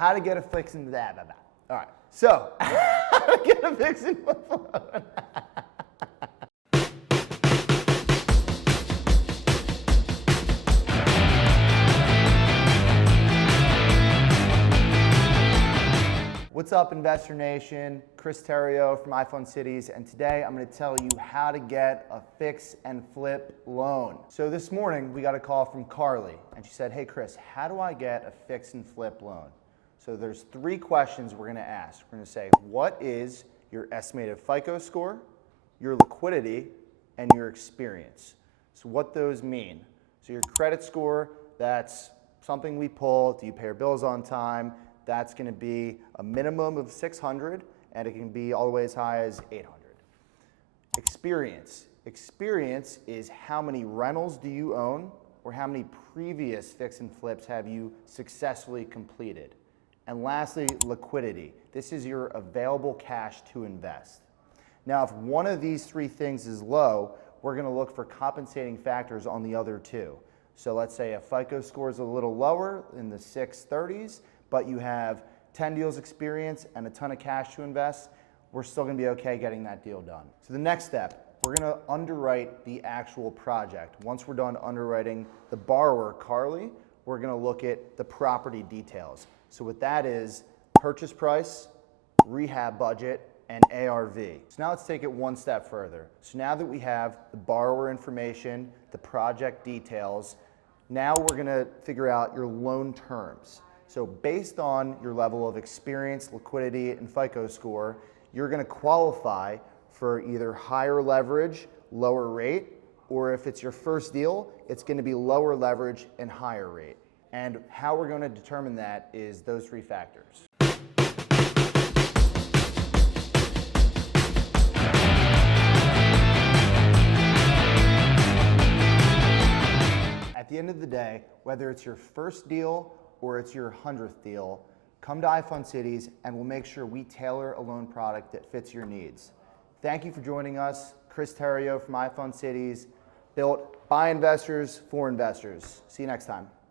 how to get a fix and blah, blah, blah. All right, so how to get a fix and flip loan. What's up, Investor Nation? Chris Tereo from iFund Cities, and today I'm going to tell you how to get a fix and flip loan. So this morning we got a call from Carly, and she said, "Hey Chris, how do I get a fix and flip loan?" So there's 3 questions we're going to ask. We're going to say, what is your estimated FICO score, your liquidity, and your experience? So what those mean. So your credit score, that's something we pull. Do you pay your bills on time? That's going to be a minimum of 600, and it can be all the way as high as 800. Experience. Experience is how many rentals do you own, or how many previous fix and flips have you successfully completed. And lastly, liquidity. This is your available cash to invest. Now, if one of these 3 things is low, we're going to look for compensating factors on the other 2. So let's say a FICO score is a little lower, in the 630s, but you have 10 deals experience and a ton of cash to invest, we're still going to be okay getting that deal done. So the next step, we're going to underwrite the actual project. Once we're done underwriting the borrower, Carly, we're going to look at the property details. So what that is, purchase price, rehab budget, and ARV. So now let's take it one step further. So now that we have the borrower information, the project details, now we're going to figure out your loan terms. So based on your level of experience, liquidity, and FICO score, you're going to qualify for either higher leverage, lower rate, or if it's your first deal, it's going to be lower leverage and higher rate. And how we're going to determine that is those 3 factors. At the end of the day, whether it's your first deal or it's your 100th deal, come to iFund Cities and we'll make sure we tailor a loan product that fits your needs. Thank you for joining us. Chris Tereo from iFund Cities, built by investors for investors. See you next time.